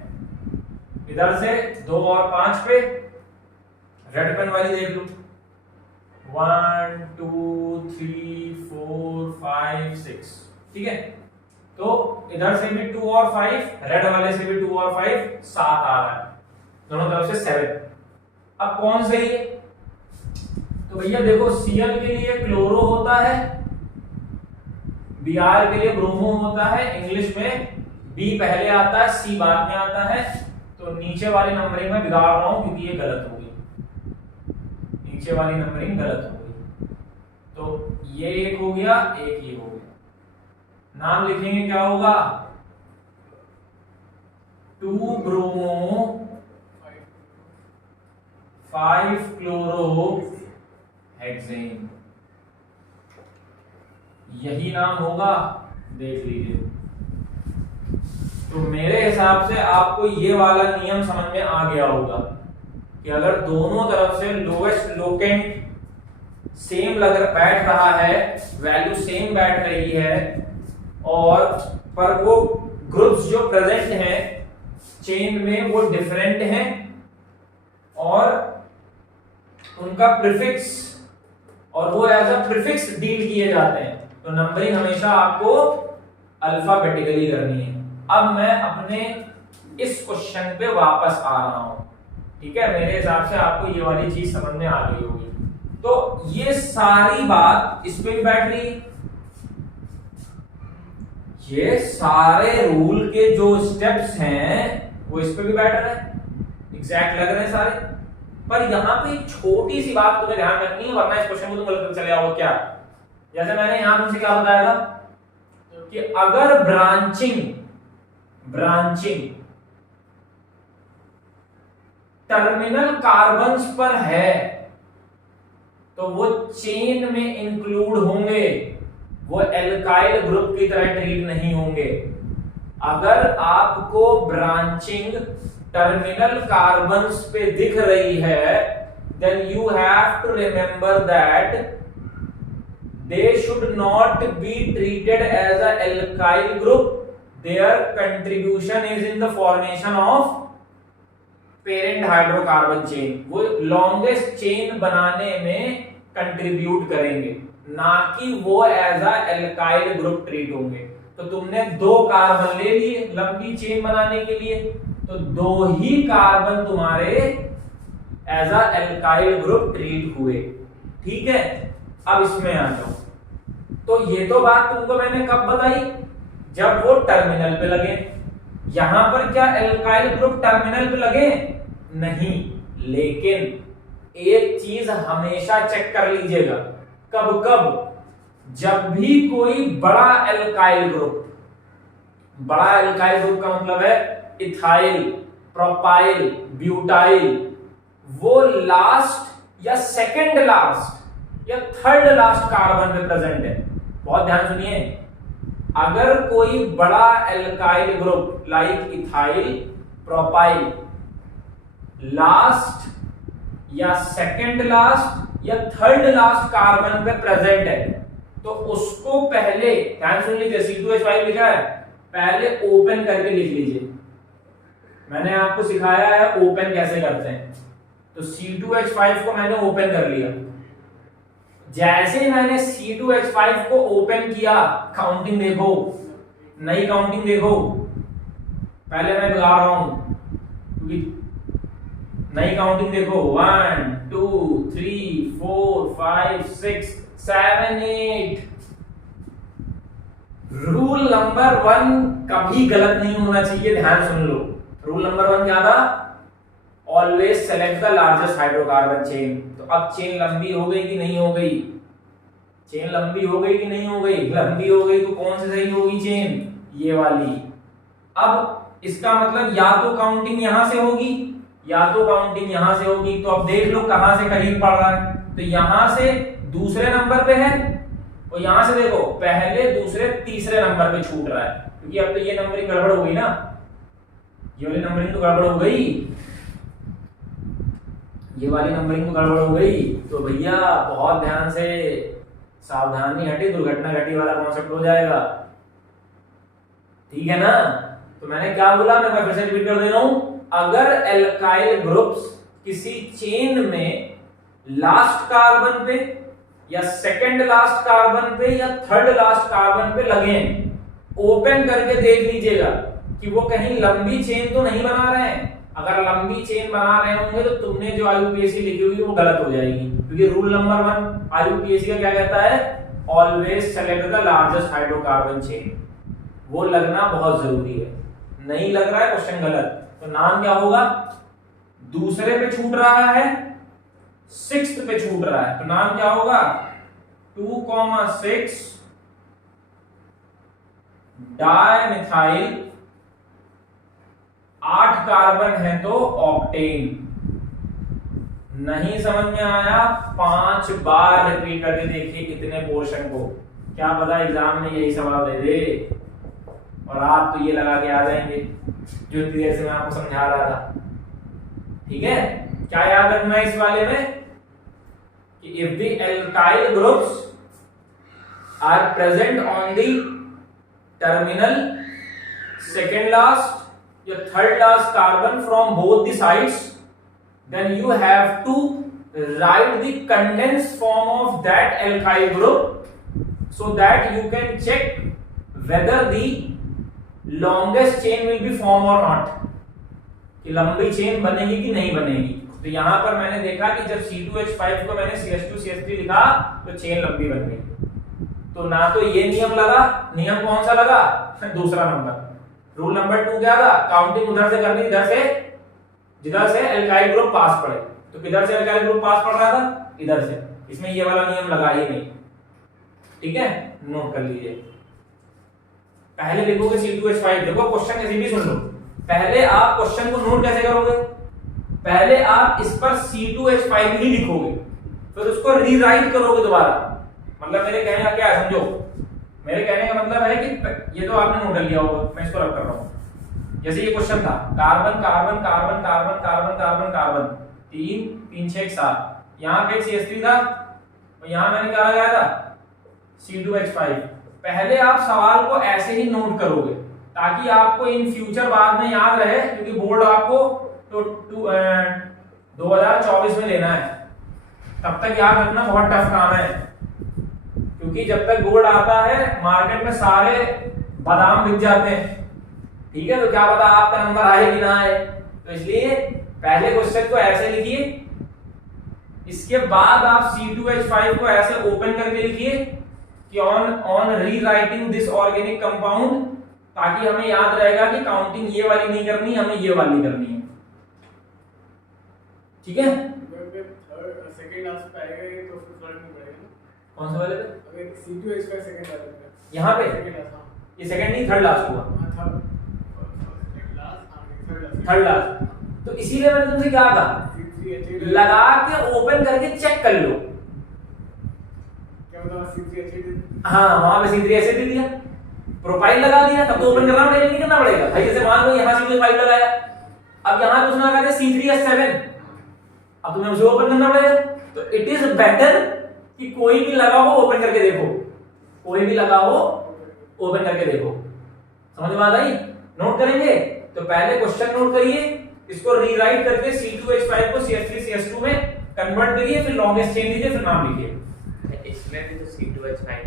इधर से 2 और 5 पे रेड पेन वाली देख लो, 1 2 3 4 5 6। ठीक है, तो इधर से भी 2 और 5, रेड वाले से भी 2 और 5, 7 आ रहा है, दोनों तरफ से 7। अब कौन सही है? तो भैया देखो, Cl के लिए क्लोरो होता है, Br के लिए ब्रोमो होता है। इंग्लिश में B पहले आता है, C बाद में आता है। तो नीचे वाली नंबरिंग में बिगाड़ रहा हूं क्योंकि ये गलत हो गई, नीचे वाली नंबरिंग गलत हो गई। तो ये एक हो गया, एक ये हो गया। नाम लिखेंगे क्या होगा? 2 ब्रोमो 5 क्लोरो हेक्सेन, यही नाम होगा, देख लीजिए। तो मेरे हिसाब से आपको ये वाला नियम समझ में आ गया होगा कि अगर दोनों तरफ से लोएस्ट लोकेंट सेम बैठ रहा है, वैल्यू सेम बैठ रही है, और पर वो ग्रुप्स जो प्रेजेंट हैं चेन में वो डिफरेंट हैं और उनका प्रीफिक्स और वो एज अ प्रीफिक्स डील किए जाते हैं, तो नंबरिंग हमेशा आपको अल्फाबेटिकली करनी है। अब मैं अपने इस क्वेश्चन पे वापस आ रहा हूं, ठीक है। मेरे हिसाब से आपको ये वाली चीज समझ में आ गई होगी। तो ये सारी बात इस पे भी बैठ रही है, ये सारे रूल के जो स्टेप्स हैं वो इस पे भी बैठ रहे हैं, एग्जैक्ट लग रहे हैं सारे। पर यहां पे एक छोटी सी बात तुम्हें ध्यान रखनी है, वरना इस क्वेश्चन को तुम गलत चले जाओगे। क्या? जैसे मैंने यहां तुमसे क्या बताया था कि अगर ब्रांचिंग टर्मिनल कार्बन्स पर है तो वो चेन में इंक्लूड होंगे, वो एल्काइल ग्रुप की तरह ट्रीट नहीं होंगे। अगर आपको ब्रांचिंग टर्मिनल कार्बन्स पे दिख रही है, then you have to remember that they should not be treated as a alkyl group. Their contribution is in the formation of parent hydrocarbon chain. वो longest chain बनाने में कंट्रीब्यूट करेंगे, ना कि वो as a alkyl group treat होंगे। तो तुमने 2 कार्बन ले लिए लंबी चेन बनाने के लिए, तो 2 ही कार्बन तुम्हारे as a alkyl group treat हुए, ठीक है। अब इसमें आ जाओ। तो ये तो बात तुमको मैंने कब बताई? जब वो टर्मिनल पे लगे। यहां पर क्या एल्काइल ग्रुप टर्मिनल पे लगे? नहीं, लेकिन एक चीज हमेशा चेक कर लीजिएगा, कब कब, जब भी कोई बड़ा एल्काइल ग्रुप का मतलब है इथाइल, प्रोपाइल, ब्यूटाइल, वो लास्ट या सेकंड लास्ट या थर्ड लास्ट कार्बन पे प्रेजेंट है। बहुत ध्यान सुनिए, अगर कोई बड़ा alkyl group like ethyl, propyl last या सेकंड लास्ट या थर्ड लास्ट कार्बन पे प्रेजेंट है, तो उसको पहले ध्यान सुन लीजिए, C2H5 लिखा है, पहले ओपन करके लिख लीजिए। मैंने आपको सिखाया है ओपन कैसे करते हैं। तो C2H5 को मैंने ओपन कर लिया। जैसे ही मैंने C2H5 को ओपन किया, काउंटिंग देखो, नई काउंटिंग देखो, पहले मैं लगा रहा हूं क्योंकि नई काउंटिंग देखो, 1 2 3 4 5 6 7 8। रूल नंबर 1 कभी गलत नहीं होना चाहिए, ध्यान सुन लो। रूल नंबर 1 क्या था? Always select the largest hydrocarbon chain. तो अब चेन लंबी हो गई कि नहीं हो गई? चेन लंबी हो गई कि नहीं हो गई? लंबी हो गई, तो कौन सी सही होगी चेन? ये वाली। अब इसका मतलब या तो काउंटिंग यहां से होगी या तो काउंटिंग यहां से होगी। तो अब देख लो कहां से करीब पड़ रहा है। तो यहां से दूसरे नंबर पे है और यहां से देखो पहले, दूसरे, तीसरे नंबर पे छूट रहा है, क्योंकि अब तो ये नंबरिंग गड़बड़ हो गई ना, ये वाली नंबरिंग तो गड़बड़ हो गई, ये वाली नंबरिंग तो गड़बड़ हो गई। तो भैया बहुत ध्यान से, सावधानी हटी दुर्घटना घटी वाला कॉन्सेप्ट हो जाएगा, ठीक है ना। तो मैंने क्या बोला, मैं फिर से रिपीट कर दे रहा हूं। अगर एल्काइल ग्रुप्स किसी चेन में लास्ट कार्बन पे या सेकंड लास्ट कार्बन पे या थर्ड लास्ट कार्बन पे लगे, ओपन करके देख लीजिएगा कि वो कहीं लंबी चेन तो नहीं बना रहे हैं। अगर लंबी चेन बना रहे होंगे तो तुमने जो IUPAC लिखी हुई वो गलत हो जाएगी, क्योंकि रूल नंबर 1 IUPAC का क्या कहता है? Always select the largest hydrocarbon chain. वो लगना बहुत जरूरी है। नहीं लग रहा है, क्वेश्चन गलत। तो नाम क्या होगा? दूसरे पे छूट रहा है, 6th पे छूट रहा है, तो नाम क्या होगा? 2,6 डायमिथाइल 8 कार्बन है तो ऑक्टेन। नहीं समझ में आया, 5 बार रिपीट करके देखिए कितने पोर्शन को, क्या पता एग्जाम में यही सवाल दे दे और आप तो ये लगा के आ जाएंगे जो इतनी देर से मैं आपको समझा रहा था। ठीक है, क्या याद रखना है इस वाले में कि if the alkyl groups are present on the terminal second last या third last carbon from both the sides, then you have to write the condensed form of that alkyl group so that you can check whether the longest chain will be formed or not, कि लंबी chain बनेगी कि नहीं बनेगी। तो यहां पर मैंने देखा कि जब C2H5 को मैंने CH2CH3 लिखा तो चेन लंबी बन गई। तो ना तो ये नियम लगा, नियम कौन सा लगा, दूसरा नंबर। रूल नंबर 2 क्या था, काउंटिंग उधर से करनी, इधर से जिधर से एल्काइल ग्रुप पास पड़े। तो किधर से एल्काइल ग्रुप पास पड़ रहा था, इधर से, इसमें ये वाला नियम लगा ही नहीं। ठीक है, नोट कर लीजिए। पहले लिखोगे C2H5, देखो क्वेश्चन कैसे भी सुन लो, पहले आप क्वेश्चन को नोट कैसे करोगे, पहले आप इस पर C2H5 ही लिखोगे, फिर उसको रीराइट करोगे दोबारा। मतलब मेरे कहने का क्या है समझो, मेरे कहने का मतलब है कि ये तो आपने नोट कर लिया होगा, मैं इसको रब कर रहा हूं। जैसे ये क्वेश्चन था, carbon carbon carbon carbon carbon carbon carbon 3 3 6 7, यहां पे CH3 था और यहां मैंने क्या लगाया था C2H5। पहले आप सवाल को ऐसे ही नोट करोगे ताकि आपको इन फ्यूचर बाद में याद रहे, क्योंकि बोर्ड आपको तो 2024 में लेना है, तब तक याद रखना बहुत टफ काम है। क्योंकि जब तक बोर्ड आता है मार्केट में सारे बादाम बिक जाते हैं। ठीक है, तो क्या पता आपका नंबर आए कि ना आए, तो इसलिए पहले क्वेश्चन को ऐसे लिखिए, इसके बाद आप C2H5 को ऐसे ओपन करके लिखिए कि on rewriting this organic compound, ताकि हमें याद रहेगा कि काउंटिंग ये वाली नहीं करनी, हमें ये वाली करनी है। ठीक है, सेकंड लास्ट पे आएगा ये तो फिर फर्क नहीं पड़ेगा। कौन सा वाले पे, अगर C2H5 सेकंड लास्ट पे, यहां पे सेकंड लास्ट, ये सेकंड नहीं थर्ड लास्ट हुआ, थर्ड लास्ट। तो इसीलिए मैंने तुमसे क्या कहा, लगा के ओपन करके चेक कर लो। क्या बताओ C3H8, हाँ वहां पे C3H8 दे दिया, प्रोफाइल लगा दिया, तब तो ओपन करना पड़ेगा, नहीं करना पड़ेगा भाई। जैसे मान लो यहाँ C2H5 लगाया, अब यहाँ उसने लगा दिया C3H7, अब तुम्हें उसे ओपन करना पड़ेगा। तो इट इज बेटर कि कोई भी लगा हो ओपन करके देखो, कोई भी लगा हो ओपन करके देखो। समझ में आ गई, नोट करेंगे। तो पहले क्वेश्चन नोट करिए, इसको रीराइट करके C2H5 को CH3 CH2 में कन्वर्ट करिए, फिर लॉन्गेस्ट चेन लीजिए, फिर नाम लिखिए। इसमें भी तो C2H5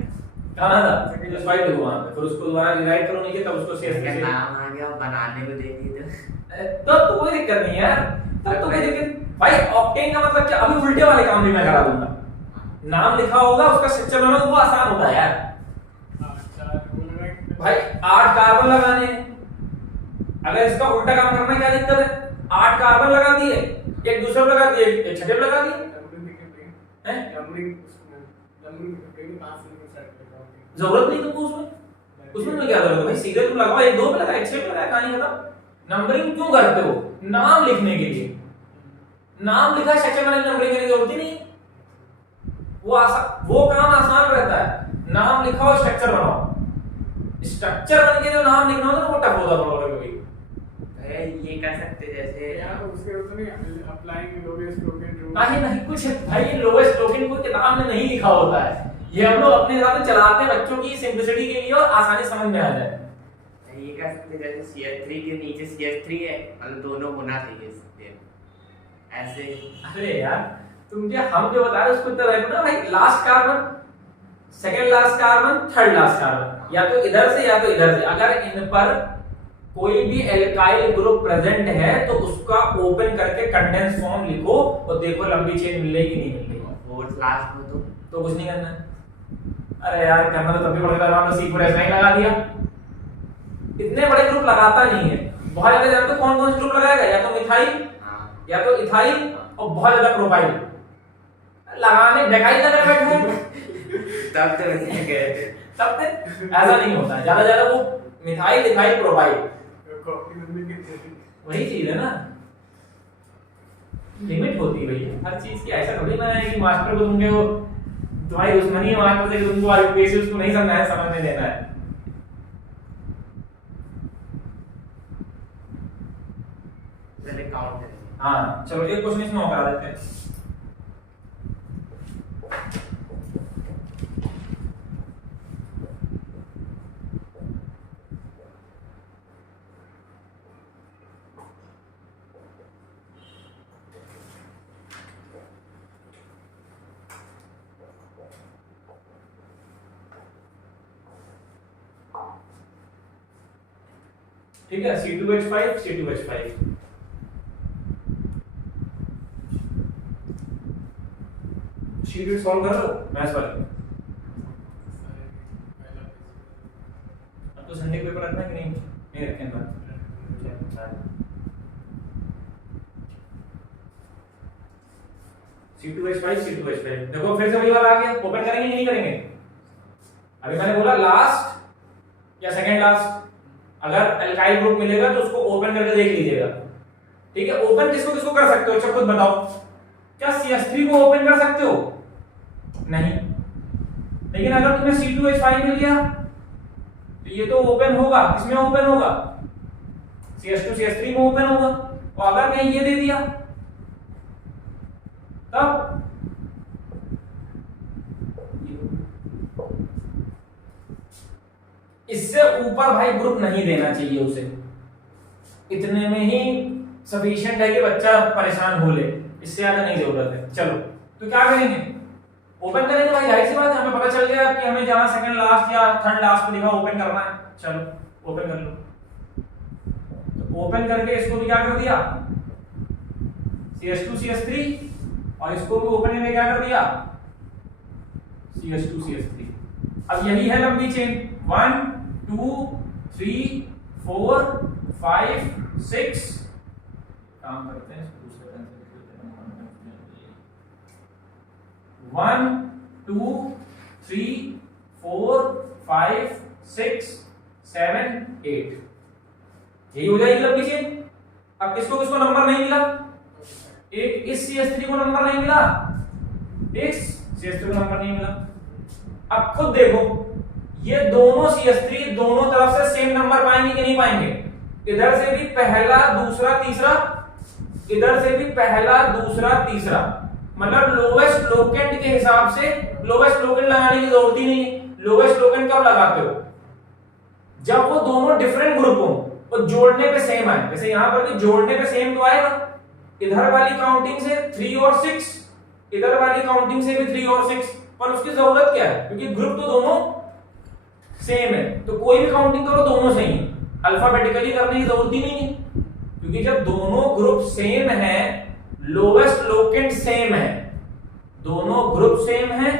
कहां था, C2H5 लिखो वहां पे, फिर उसको दोबारा रीराइट करो, नहीं तब उसको CH3 से नाम आ गया, बनाने में दे दिए तो कोई दिक्कत नहीं है, तब तो कोई दिक्कत भाई। ऑक्टेन का मतलब क्या, अभी उल्टे वाले काम भी मैं करा दूंगा। नाम लिखा होगा, उसका स्ट्रक्चर बनाना वो आसान होता है यार। भाई 8 कार्बन लगाने हैं, अगर इसका उल्टा काम करना क्या दिक्कत है, 8 कार्बन लगा दिए, एक दूसरे पे लगा दिए, एक छठे पे लगा दिए, हैं जरूरत नहीं तुमको उसमें क्या जरूरत है भाई, सीधे तुम लगाओ, एक दो पे लगाओ, एक छह पे लगाओ, कहानी खत्म। नंबरिंग क्यों करते हो, नाम लिखने के लिए, नाम लिखा सेक्शन में नंबरिंग करने की जरूरत ही नहीं, वो काम आसान रहता है। नाम लिखा और स्ट्रक्चर बनाओ, स्ट्रक्चर बन के जो नाम लिखना होता है वो टफ होता है कभी। ये कर सकते जैसे यार उसके तो नहीं अप्लाइंग लोवेस्ट टोकन रूल, नहीं कुछ भाई लोवेस्ट टोकन कोई किताब में नहीं लिखा होता है, ये हम लोग अपने हिसाब से चलाते हैं बच्चों की सिंपलिसिटी के लिए और आसानी समझ में आ जाए। ये कर सकते जैसे CH3 के नीचे CH3 है, मतलब दोनों होना चाहिए ऐसे। अरे यार तुम जो हम जो बता रहे उसको तो रखो ना भाई, last carbon, second last carbon, third last carbon, या तो इधर से या तो इधर से। अगर इन पर कोई भी एल्काइल ग्रुप प्रेजेंट है तो उसका ओपन करके कंडेंस फॉर्म लिखो और देखो लंबी चेन मिल रही कि नहीं मिल रही। फोर्थ लास्ट में तो कुछ नहीं करना। अरे यार करना तो तभी पड़ेगा, हमने C4H9 लगा दिया। इतने बड़े ग्रुप लगाता नहीं है, बहुत ज्यादा जानते हो कौन कौन से ग्रुप लगाएगा, या तो मिथाइल या तो इथाइल और बहुत ज्यादा प्रोपाइल। लगाने ढकाई लगा बैठे तब तो नहीं गए थे, तब तक ऐसा नहीं होता है, ज्यादा ज्यादा वो मिथाइल इथाइल प्रोपाइल। कॉपी बनने के वही चीज है ना, लिमिट होती है भैया हर चीज की। ऐसा थोड़ी ना है कि मास्टर को तुमके वो तुम्हारी दुश्मनी है मास्टर से, तुमको आईपीएस उसको नहीं समझना है, समझने देना है। पहले काउंट करेंगे। हाँ चलो एक क्वेश्चन इसमें और करा देते हैं। ठीक है, C2H5 C2H5 शीट सॉल्व कर लो मैथ्स वाले। अब तो संडे पेपर रखना है कि नहीं रखें ना। C2H5 देखो फिर से वही वाला आ गया, ओपन करेंगे कि नहीं करेंगे? अभी मैंने बोला लास्ट या सेकंड लास्ट, अगर एल्काइल ग्रुप मिलेगा तो उसको ओपन करके देख लीजिएगा। ठीक है, ओपन किसको किसको कर सकते हो, अच्छा खुद बताओ। क्या CH3 को ओपन कर सकते हो? नहीं। लेकिन अगर तुम्हें C2H5 मिल गया तो ये तो ओपन होगा, किसमें ओपन होगा? CH2 CH3 में ओपन होगा। और अगर कहीं ये दे दिया तब इससे ऊपर भाई ग्रुप नहीं देना चाहिए उसे, इतने में ही सफिशिएंट है कि बच्चा परेशान हो ले, इससे ज्यादा नहीं जरूरत है। चलो तो क्या करेंगे, ओपन करेंगे भाई, जाहिर सी बात है, हमें पता चल गया कि हमें जहां सेकंड लास्ट या थर्ड लास्ट पे लिखा ओपन करना है। चलो ओपन कर लो। तो ओपन करके इसको भी क्या कर दिया, CH2 CH3, और इसको भी ओपन करके क्या कर दिया, CH2 CH3। अब यही है लंबी चेन, 1 2 3 4 5 6। काम करते हैं दूसरे पेन से लिख लेते हैं। 1 2 3 4 5 6 7 8, यही हो जाएगी लंबी चेन। अब किसको किसको नंबर नहीं मिला, एक इस CH3 को नंबर नहीं मिला, इस CH3 को नंबर नहीं मिला। अब खुद देखो, ये दोनों CH3 दोनों तरफ से सेम नंबर पाएंगे कि नहीं पाएंगे? इधर से भी पहला दूसरा तीसरा, इधर से भी पहला दूसरा तीसरा, मतलब लोवेस्ट लोकेंट के हिसाब से लोवेस्ट लोकेंट लगाने की जरूरत ही नहीं है। लोवेस्ट लोकेंट कब लगाते हो, जब वो दोनों डिफरेंट ग्रुप हो और जोड़ने पे सेम आए। जैसे यहां पर भी जोड़ने पे सेम तो आएगा, इधर वाली काउंटिंग से 3 और 6, इधर वाली काउंटिंग से भी 3 और 6, पर उसकी जरूरत क्या है, क्योंकि ग्रुप तो दोनों सेम है, तो कोई भी काउंटिंग करो दोनों सही है, अल्फाबेटिकली करने की जरूरत ही नहीं है। क्योंकि जब दोनों ग्रुप सेम है, लोवेस्ट लोकेंट सेम है, दोनों ग्रुप सेम है,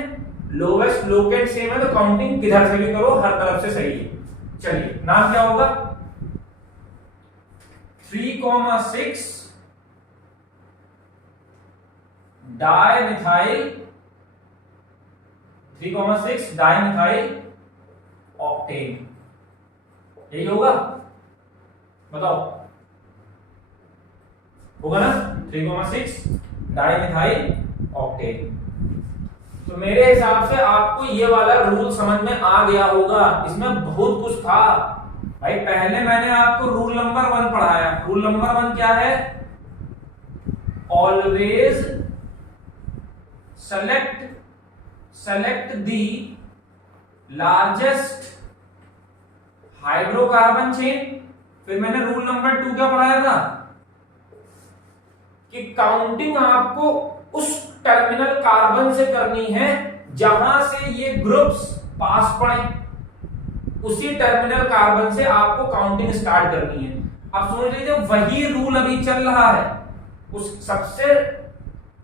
लोवेस्ट लोकेंट सेम है, तो काउंटिंग किधर से भी करो हर तरफ से सही है। चलिए नाम क्या होगा, 3,6 डाइमिथाइल, 3,6 डाइमिथाइल ऑक्टेन, यही होगा, बताओ होगा ना, 3,6 डाइमिथाइल ऑक्टेन। तो मेरे हिसाब से आपको ये वाला रूल समझ में आ गया होगा, इसमें बहुत कुछ था भाई। पहले मैंने आपको रूल नंबर 1 पढ़ाया। रूल नंबर 1 क्या है, ऑलवेज सेलेक्ट दी लार्जेस्ट हाइड्रोकार्बन चेन। फिर मैंने रूल नंबर 2 क्या पढ़ाया था, कि काउंटिंग आपको उस टर्मिनल कार्बन से करनी है जहां से ये ग्रुप्स पास पड़े, उसी टर्मिनल कार्बन से आपको काउंटिंग स्टार्ट करनी है। अब समझ लीजिए वही रूल अभी चल रहा है, उस सबसे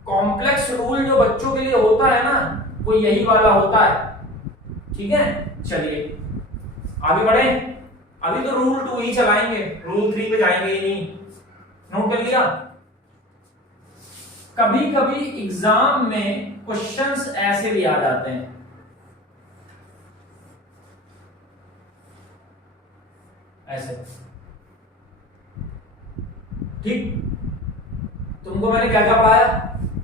कॉम्प्लेक्स रूल जो बच्चों के लिए होता है ना, वो यही वाला होता है। ठीक है, चलिए आगे बढ़े। अभी तो रूल 2 ही चलाएंगे, रूल 3 पे जाएंगे ही नहीं। नोट कर लिया। कभी कभी एग्जाम में क्वेश्चंस ऐसे भी आ जाते हैं, ऐसे ठीक, तुमको मैंने क्या क्या पढ़ाया?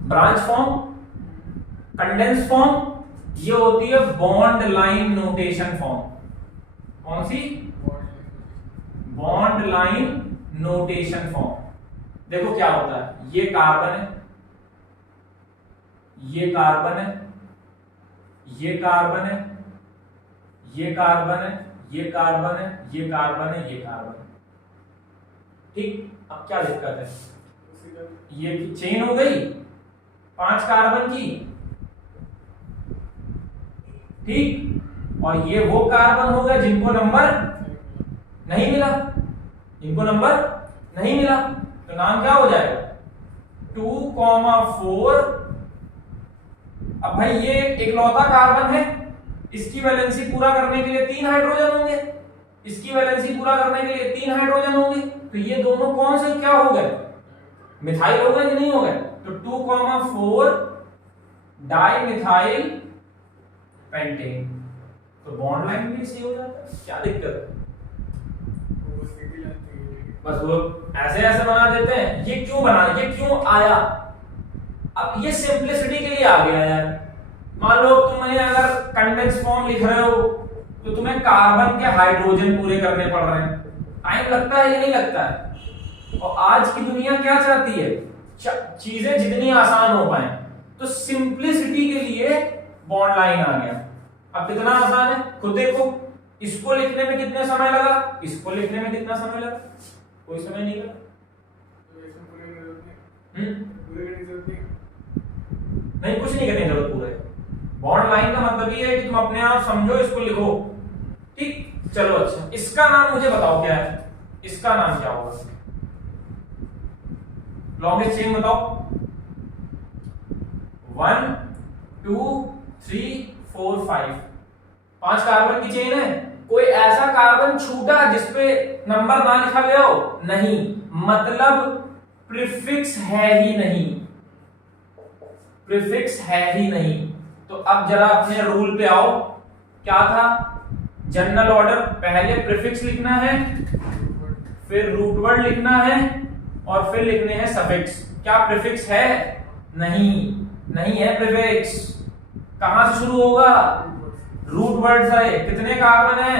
ब्रांच फॉर्म, कंडेंस फॉर्म, ये होती है बॉन्ड लाइन नोटेशन फॉर्म। कौन सी? Bond line notation form. देखो क्या होता है, ये कार्बन है, ये कार्बन है, ये कार्बन है, ये कार्बन है, ये कार्बन है, ये कार्बन है, ये कार्बन है। ठीक, अब क्या दिक्कत है? ये चेन हो गई 5 कार्बन की, ठीक, और ये वो कार्बन हो गए जिनको नंबर नहीं मिला, जिनको नंबर नहीं मिला, तो नाम क्या हो जाएगा? 2,4। अब भाई ये इकलौता कार्बन है, इसकी वैलेंसी पूरा करने के लिए 3 हाइड्रोजन होंगे, इसकी वैलेंसी पूरा करने के लिए 3 हाइड्रोजन होंगे, तो ये दोनों कौन से क्या हो गए? मिथाइल हो गए कि नहीं हो गए? तो 2,4 डाई मिथाइल पेंटेन, तो बॉन्ड लाइन भी सही हो जाता है। क्या दिक्कत है? बस वो ऐसे ऐसे बना देते हैं। ये क्यों बना, ये क्यों आया? अब ये सिंपलिसिटी के लिए आ गया यार। मान लो तुमने अगर कंडेंस फॉर्म लिख रहे हो तो तुम्हें कार्बन के हाइड्रोजन पूरे करने पड़ रहे हैं, टाइम लगता है या नहीं लगता है? और आज की दुनिया क्या चाहती है? चीजें जितनी आसान हो पाए, तो सिंपलिसिटी के लिए बॉन्ड लाइन आ गया। अब कितना आसान है खुद देखो, इसको लिखने में कितना समय लगा, इसको लिखने में कितना समय लगा? कोई समय नहीं लगा। नहीं, कुछ नहीं करने की जरूरत पूरे। बॉन्ड लाइन का मतलब ये है कि तुम अपने आप समझो, इसको लिखो, ठीक। चलो अच्छा, इसका नाम मुझे बताओ क्या है? इसका नाम क्या होगा? लॉन्गेस्ट चेन बताओ। 1 2 3 4 5 5 कार्बन की चेन है। कोई ऐसा कार्बन छूटा जिसपे नंबर ना लिखा गया हो? नहीं, मतलब प्रीफिक्स है ही नहीं, प्रीफिक्स है ही नहीं। तो अब जरा अपने रूल पे आओ। क्या था? जनरल ऑर्डर, पहले प्रीफिक्स लिखना है, फिर रूट वर्ड लिखना है, और फिर लिखने हैं सफिक्स। क्या प्रीफिक्स है? नहीं, नहीं है प्रीफिक्स। कहां से शुरू होगा? रूट वर्ड से। कितने कार्बन है?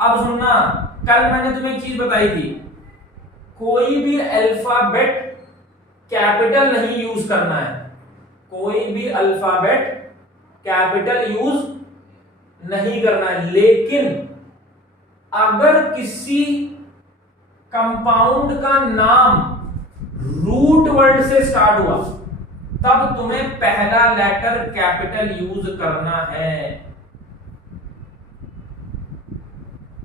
अब सुनना, कल मैंने तुम्हें एक चीज बताई थी, कोई भी अल्फाबेट कैपिटल नहीं यूज करना है, कोई भी अल्फाबेट कैपिटल यूज नहीं करना है। लेकिन अगर किसी कंपाउंड का नाम रूट वर्ड से स्टार्ट हुआ, तब तुम्हें पहला लेटर कैपिटल यूज करना है।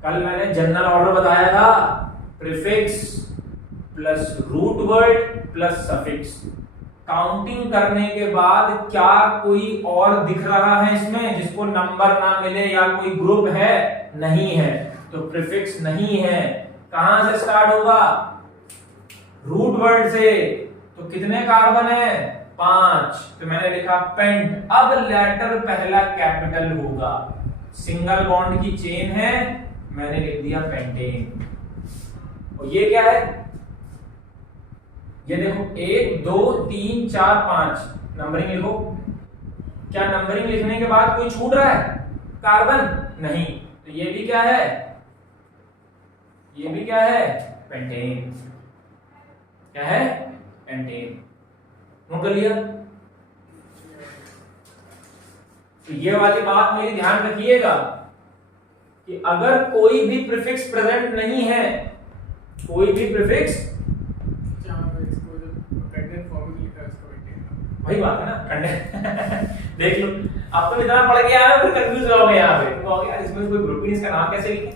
कल मैंने जनरल ऑर्डर बताया था, prefix plus root word plus suffix. Counting करने के बाद क्या कोई और दिख रहा है इसमें जिसको नंबर ना मिले या कोई ग्रुप है? नहीं है, तो प्रीफिक्स नहीं है। कहां से स्टार्ट होगा? रूट वर्ड से। तो कितने कार्बन है? 5, तो मैंने लिखा पेंट। अब लेटर पहला कैपिटल होगा। सिंगल बॉन्ड की चेन है, मैंने लिख दिया पेंटेन। और ये क्या है? ये देखो 1 2 3 4 5 नंबरिंग लिखो। क्या नंबरिंग लिखने के बाद कोई छूट रहा है कार्बन? नहीं, तो ये भी क्या है? ये भी क्या है? पेंटेन। क्या है? पेंटेन। नोट कर लिया? तो ये वाली बात मेरी ध्यान रखिएगा कि अगर कोई भी प्रीफिक्स प्रेजेंट नहीं है, कोई भी प्रीफिक्स, वही बात है ना, कंडेंस देख लो, अब तो इतना पढ़ के आए हो फिर कंफ्यूज हो गए यहाँ पे, तो यार इसमें कोई ग्रुप ही इसका नाम कैसे लिखें?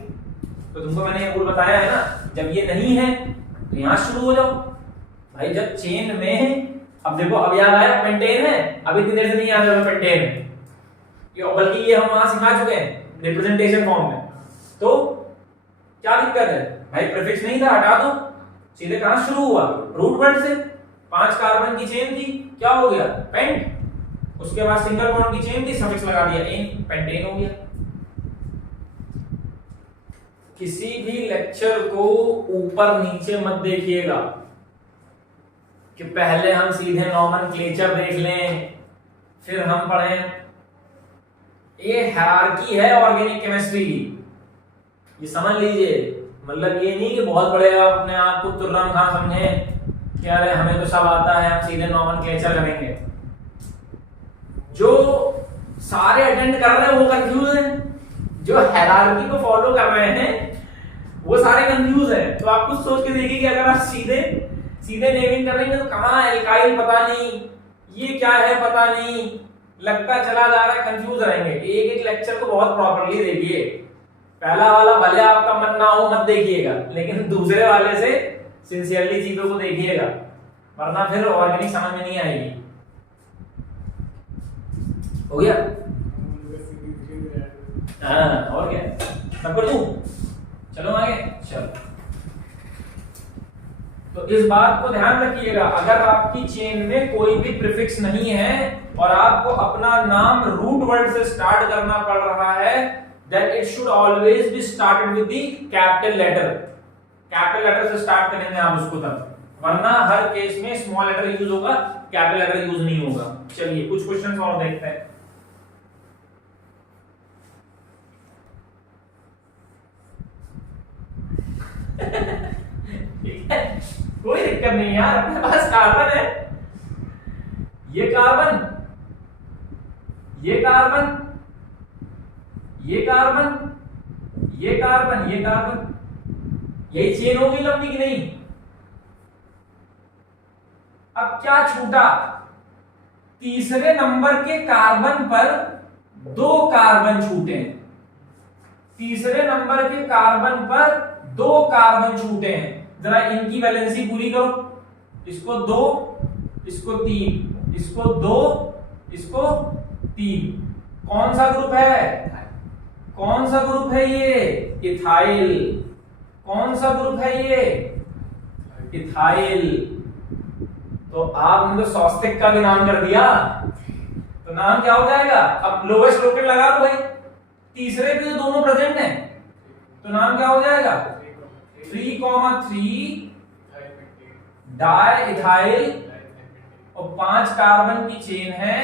तो तुमको मैंने ये रूल बताया है ना, जब ये नहीं है तो यहाँ शुरू हो जाओ भाई। जब चेन में है, अब देखो अब याद आया पेंटेन है, अब इतनी देर से नहीं याद आया पेंटेन है, बल्कि ये हम वहां सिखा चुके हैं रिप्रेजेंटेशन फॉर्म में। तो क्या दिक्कत है भाई? प्रीफिक्स नहीं था, हटा दो, सीधे कहां शुरू हुआ? रूट वर्ड से। 5 कार्बन की चेन थी, क्या हो गया? पेंट। उसके बाद सिंगल बॉन्ड की चेन थी, सफिक्स लगा दिया एन, पेंटेन हो गया। किसी भी लेक्चर को ऊपर नीचे मत देखिएगा, कि पहले हम सीधे नॉमेनक्लेचर देख लें, फिर हम पढ़ें। ये हायरार्की है ऑर्गेनिक केमिस्ट्री की, ये समझ लीजिए। मतलब ये नहीं कि बहुत बड़े आप अपने आप को तुर्रम खां समझें कि अरे हमें तो सब आता है, हम सीधे नॉमेनक्लेचर करेंगे। जो सारे अटेंड कर रहे हैं वो कंफ्यूज हैं, जो हायरार्की को फॉलो कर रहे हैं वो सारे कंफ्यूज हैं। तो आप कुछ सोच के देखिए कि अगर आप सीधे नेमिंग करेंगे तो कहाँ एल्काइल पता नहीं, ये क्या है पता नहीं, लगता चला जा रहा है, कंफ्यूज रहेंगे। एक एक लेक्चर को बहुत प्रॉपर्ली देखिए। पहला वाला भले आपका मन ना हो मत देखिएगा, लेकिन दूसरे वाले से सिंसियरली चीजों को देखिएगा, वरना फिर ऑर्गेनिक समझ में नहीं आएगी। हो गया? हाँ, और क्या सब कर दूं? चलो आगे। चलो, तो इस बात को ध्यान रखिएगा, अगर आपकी चेन में कोई भी प्रीफिक्स नहीं है और आपको अपना नाम रूट वर्ड से स्टार्ट करना पड़ रहा है, then it should always be started with the capital letter। Capital letter से स्टार्ट करेंगे आप उसको तब, वरना हर केस में स्मॉल लेटर यूज होगा, कैपिटल लेटर यूज नहीं होगा। चलिए कुछ क्वेश्चंस और देखते हैं। ठीक है, कोई दिक्कत नहीं यार, अपने पास कार्बन है, ये कार्बन, ये कार्बन, ये कार्बन, ये कार्बन, ये कार्बन, यही चेन होगी लंबी की नहीं? अब क्या छूटा? तीसरे नंबर के कार्बन पर 2 कार्बन छूटे हैं, तीसरे नंबर के कार्बन पर 2 कार्बन छूटे हैं। जरा इनकी वैलेंसी पूरी करो, इसको 2, इसको 3, इसको 2, इसको 3। कौन सा ग्रुप है? कौन सा ग्रुप है ये? इथाइल। कौन सा ग्रुप है ये? इथाइल। तो आपने तो सॉस्टिक का भी नाम कर दिया, तो नाम क्या हो जाएगा? अब लोवेस्ट रोकेट लगा दो भाई, तीसरे पे तो दोनों प्रेजेंट हैं, तो नाम क्या हो जाएगा? 3,3 डाई इथाइल, और 5 कार्बन की चेन है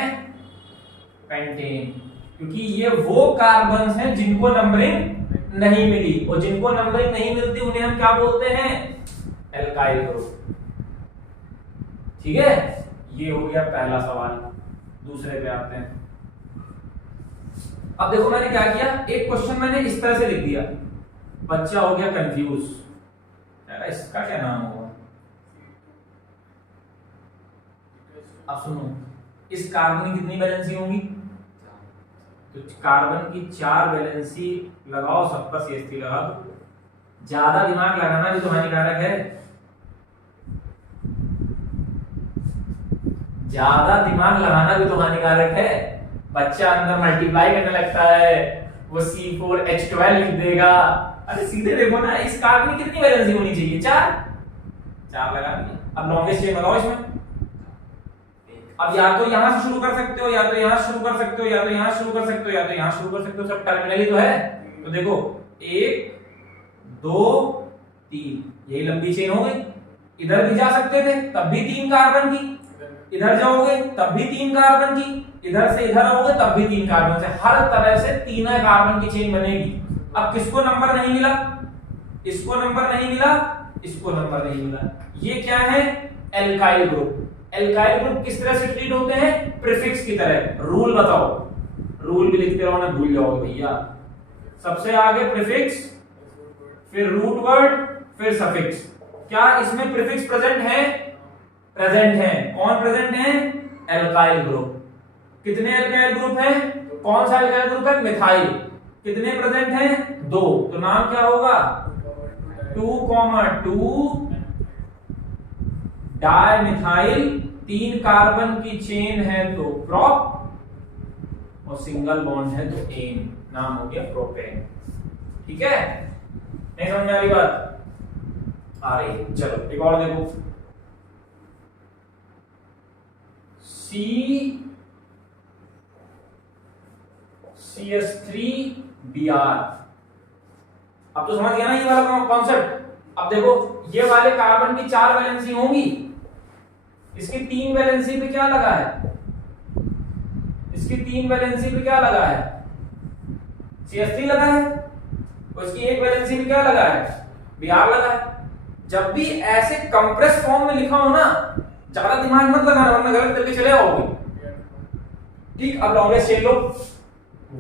पेंटेन, क्योंकि ये वो कार्बन हैं जिनको नंबरिंग नहीं मिली, और जिनको नंबरिंग नहीं मिलती उन्हें हम क्या बोलते हैं? Alkyl group. ठीक है, ये हो गया पहला सवाल। दूसरे पे आते हैं। अब देखो मैंने क्या किया, एक क्वेश्चन मैंने इस तरह से लिख दिया, बच्चा हो गया कंफ्यूज, इसका क्या नाम होगा? अब सुनो, इस कार्बन की कितनी वैलेंसी होंगी? तो कार्बन की 4 वैलेंसी लगाओ, सब पर CH3 लगा दो। ज्यादा दिमाग लगाना भी तो हानिकारक है, ज्यादा दिमाग लगाना भी तो हानिकारक है। बच्चा अंदर मल्टीप्लाई करने लगता है, वो C4H12 लिख देगा। अरे सीधे देखो ना, इस कार्बन की कितनी वैलेंसी होनी चाहिए? 4 लगा दिए। अब लॉन्गेस्ट चेन लगाओ इसमें। अब या तो यहां से शुरू कर सकते हो, या तो यहां शुरू कर सकते हो, या तो यहां शुरू कर सकते हो, या तो यहां शुरू कर सकते हो, सब टर्मिनल ही तो है। तो देखो 1 2 3, यही लंबी चेन हो गई। इधर भी जा सकते थे, तब भी 3 कार्बन की, इधर जाओगे तब भी 3 कार्बन की, इधर से इधर आओगे तब भी 3 कार्बन से, हर तरह से 3 कार्बन की चेन बनेगी। अब किसको नंबर नहीं मिला? इसको नंबर नहीं मिला, इसको नंबर नहीं मिला। ये क्या है? Alkyl group. एल्काइल ग्रुप किस तरह से ट्रीट होते हैं? प्रीफिक्स की तरह। रूल बताओ, रूल भी लिखते रहो ना, भूल जाओगे भैया। सबसे आगे प्रीफिक्स, फिर रूट वर्ड, फिर सफिक्स। क्या इसमें प्रीफिक्स प्रेजेंट है? प्रेजेंट है। कौन प्रेजेंट है? Alkyl group. कितने एल्काइल ग्रुप हैं? कौन सा एल्काइल ग्रुप है? मिथाइल। कितने प्रेजेंट हैं? 2। तो नाम क्या होगा? 2,2 डाइमिथाइल। 3 कार्बन की चेन है तो प्रोप, और सिंगल बॉन्ड है तो एन, नाम हो गया प्रोपेन। ठीक है, नहीं समझ में आ रही बात? आ रही। चलो एक और देखो, CH3Br। अब तो समझ गया ना ये वाला कॉन्सेप्ट। अब देखो, ये वाले कार्बन की 4 वैलेंसी होंगी, इसकी 3 वैलेंसी पे क्या लगा है, इसकी 3 वैलेंसी पे क्या लगा है, CH3 लगा है, और इसकी 1 वैलेंसी पे क्या लगा है, Br लगा है। जब भी ऐसे कंप्रेस फॉर्म में लिखा हो ना, ज्यादा दिमाग मत लगाना वरना गलत करके चले आओगे। ठीक, अब लॉन्गेस्ट चेन लो,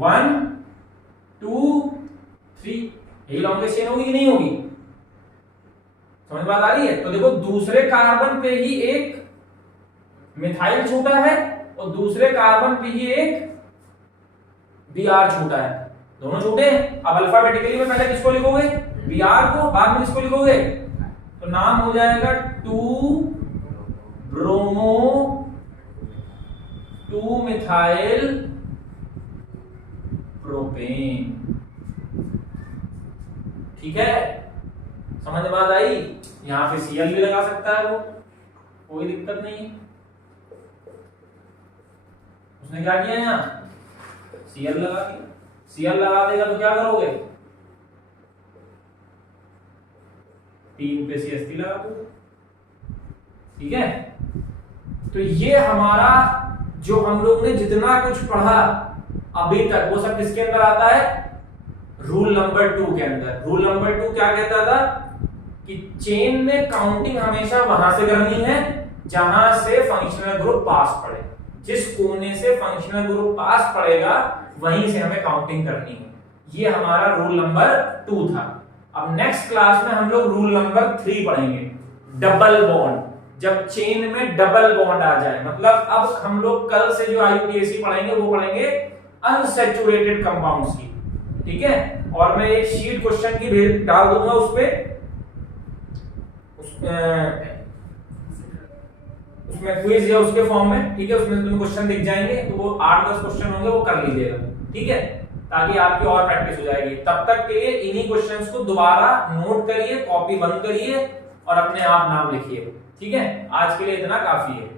1 2 3, यही लॉन्गेस्ट चेन होगी कि नहीं होगी, समझ बात आ रही है। तो देखो दूसरे कार्बन पे ही एक मिथाइल छूटा है और दूसरे कार्बन पे ही एक Br छूटा है, दोनों छूटे हैं। अब अल्फाबेटिकली में पहले किसको लिखोगे, Br को, बाद में किसको लिखोगे, तो नाम हो जाएगा 2 ब्रोमो 2 मिथाइल प्रोपेन। ठीक है, समझ में बात आई। यहां पे Cl भी लगा सकता है वो, कोई दिक्कत नहीं है। उसने क्या किया, यहां Cl लगा दिया। Cl लगा देगा तो क्या करोगे, 3 पे CH3 लगा दो। ठीक है, तो ये हमारा जो हम लोग ने जितना कुछ पढ़ा अभी तक वो सब किसके अंदर आता है, रूल नंबर 2 के अंदर। रूल नंबर 2 क्या कहता था कि चेन में काउंटिंग हमेशा वहां से करनी है जहां से फंक्शनल ग्रुप पास पड़े। जिस कोने से फंक्शनल ग्रुप पास पड़ेगा वहीं से हमें काउंटिंग करनी है। ये हमारा रूल नंबर 2 था। अब नेक्स्ट क्लास में हम लोग रूल नंबर 3 पढ़ेंगे, डबल बॉन्ड। जब चेन में डबल बॉन्ड आ जाए, मतलब अब हम लोग कल से जो IUPAC पढ़ेंगे वो पढ़ेंगे अनसैचुरेटेड कंपाउंड्स की। ठीक है, और मैं एक शीट क्वेश्चन की डाल दूंगा उस पे, उसमें क्विज है उसके फॉर्म में। ठीक है, उसमें तुम्हें क्वेश्चन दिख जाएंगे, तो वो 8-10 क्वेश्चन होंगे, वो कर लीजिएगा। ठीक है, ताकि आपकी और प्रैक्टिस हो जाएगी। तब तक के लिए इन्हीं क्वेश्चंस को दोबारा नोट करिए, कॉपी बंद करिए और अपने आप नाम लिखिए। ठीक है, आज के लिए इतना काफी है।